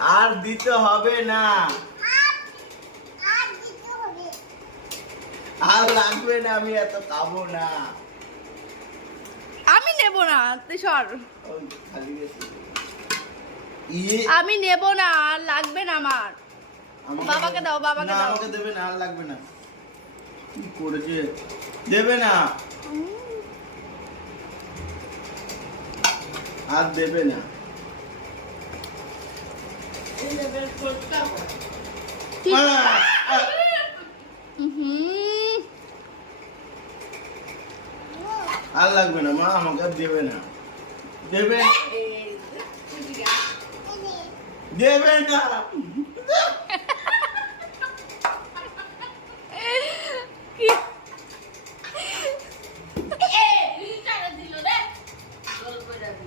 আর দিতে হবে না, আর লাগবে না, আমি এত খাবো না। আমি নেব না, তুই সর। ওই খালি গেছে। আমি নেব না, আর লাগবে না আমার। বাবাকে দাও, বাবাকে দাও। আমাকে দেবে না, আর লাগবে না। কি করেছে, দেবে না, আর দেবে না। আর লাগবে না মা, আমাকে আর দেবে না, দেবে দেবে না।